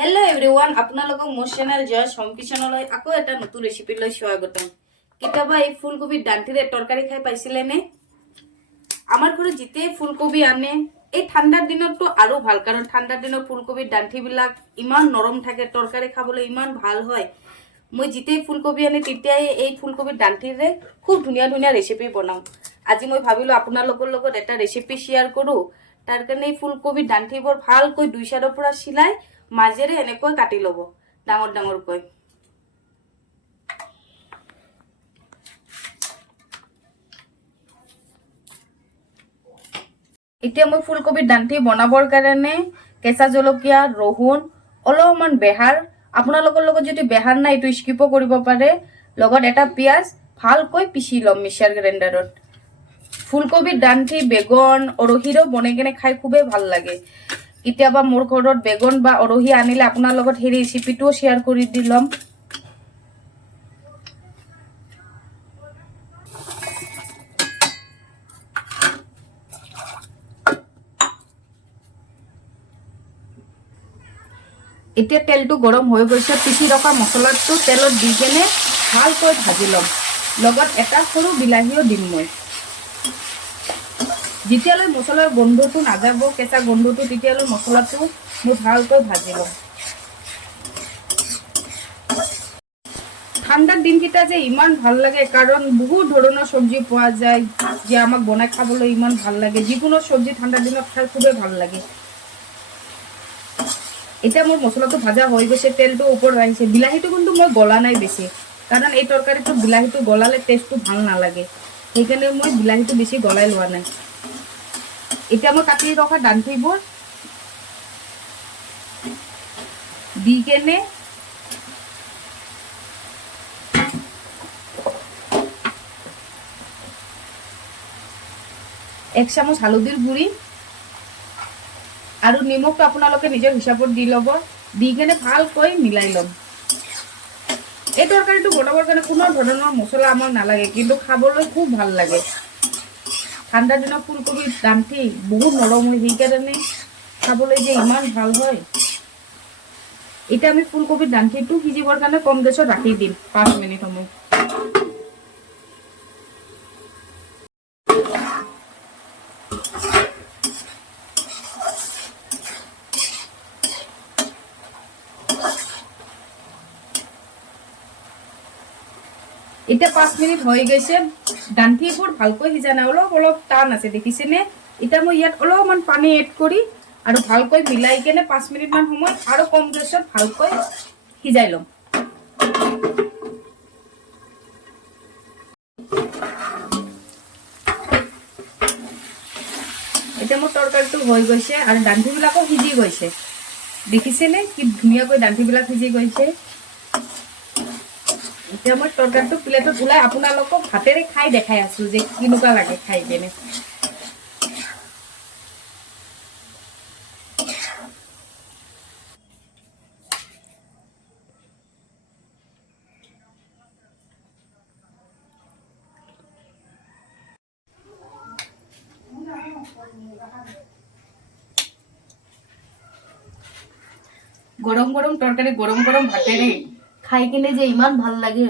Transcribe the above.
Hello everyone আপোনালোকক মোৰ channel জয়ছ home কিচনলৈ আকৌ এটা নতুন ৰেচিপি লৈ স্বাগতম। কিতাবা এই ফুলকবি ডান্টিৰে তৰকাৰী খাই পাইছিলে নে? আমাৰ ঘৰত যেতে ফুলকবি আনে এই ঠাণ্ডাৰ দিনতটো আৰু ভাল, কাৰণ ঠাণ্ডাৰ দিনত ফুলকবিৰ ডান্টিবিলাক ইমান নৰম থাকে, তৰকাৰী খাবলৈ ইমান ভাল হয়। মই যেতে ফুলকবি আনে তেতিয়াই এই ফুলকবিৰ ডান্টিৰে খুব ধুনীয়া ধুনীয়া ৰেচিপি বনাওঁ। আজি মই ভাবিলো আপোনালোকৰ লগত এটা ৰেচিপি শেয়াৰ কৰো। তাৰ কাৰণে ফুলকবিৰ ডান্টিবোৰ ভালকৈ দুই চাইডৰ পৰা চিলাই মাজেৰে এনেকৈ কাটি লব ডাঙৰ ডাঙৰকৈ। এতিয়া মই ফুলকবিৰ ডান্টি বনাবৰ কাৰণে কেঁচা জলকীয়া, ৰহুন, অলপমান বেহাৰ, আপোনালোকৰ লগত যদি বেহাৰ নাই এইটো স্কিপো কৰিব পাৰে, লগত এটা পিয়াজ ভালকৈ পিচি লম মিক্সাৰ গ্ৰাইণ্ডাৰত। ফুলকবিৰ ডান্টি বেগন অৰহিৰো বনাই কেনে খাই খুবেই ভাল লাগে। কেতিয়াবা মোৰ ঘৰত বেগন বা অৰহি আনিলে আপোনাৰ লগত সেই ৰেচিপিটোও শ্বেয়াৰ কৰি দিলম। এতিয়া তেলটো গৰম হৈ গৈছে, পিচি ৰখা মছলাটো তেলত দি কেনে ভালকৈ ভাজি লম। লগত এটা সৰু বিলাহীও দিম মই। যেতিয়ালৈ মছলাৰ গন্ধটো নাযাব, কেঁচা গন্ধটো, তেতিয়ালৈ মছলাটো মই ভালকৈ ভাজি লম। ঠাণ্ডাৰ দিনকেইটা যে ইমান ভাল লাগে, কাৰণ বহুত ধৰণৰ চব্জি পোৱা যায় যে আমাক বনাই খাবলৈ ইমান ভাল লাগে। যিকোনো চব্জি ঠাণ্ডাৰ দিনত খাই খুবেই ভাল লাগে। এতিয়া মোৰ মছলাটো ভাজা হৈ গৈছে, তেলটো ওপৰত আহিছে। বিলাহীটো কিন্তু মই গলা নাই বেছি, কাৰণ এই তৰকাৰীটো বিলাহীটো গলালে টেষ্টটো ভাল নালাগে, সেইকাৰণে মই বিলাহীটো বেছি গলাই লোৱা নাই। এতিয়া মই কাটি ৰখা ডান্টিবোৰ দি কেনে এক চামুচ হালধিৰ গুড়ি আৰু নিমখটো আপোনালোকে নিজৰ হিচাপত দি ল'ব। দি কেনে ভালকৈ মিলাই ল'ম। এই তৰকাৰীটো বনাবৰ কাৰণে কোনো ধৰণৰ মছলা আমাক নালাগে, কিন্তু খাবলৈ খুব ভাল লাগে। ঠাণ্ডাৰ দিনত ফুলকবিৰ ডান্টি বহুত নৰম হয়, সেইকাৰণে খাবলৈ যে ইমান ভাল হয়। এতিয়া আমি ফুলকবিৰ ডান্টিটো সিজিবৰ কাৰণে কম গেছত ৰাখি দিম 5 মিনিট সময়। এতিয়া 5 মিনিট হৈ গৈছে, ডান্টিবোৰ ভালকৈ সিজা নাই, অলপ অলপ টান আছে, দেখিছেনে? এতিয়া মই ইয়াত অলপমান পানী এড কৰি আৰু ভালকৈ মিলাই কেনে 5 মিনিটমান সময় আৰু কম গেছত ভালকৈ সিজাই ল'ম। এতিয়া মোৰ তৰকাৰীটো হৈ গৈছে আৰু ডান্টিবিলাকো সিজি গৈছে, দেখিছেনে কি ধুনীয়াকৈ ডান্টিবিলাক সিজি গৈছে। এতিয়া মই তৰকাৰীটো প্লেটত ওলাই আপোনালোকক হাতেৰে খাই দেখাই আছো যে কেনেকুৱা লাগে খাই কেনে। গৰম গৰম তৰকাৰী গৰম গৰম ভাতেৰে খাই কিনে যে ইমান ভাল লাগে।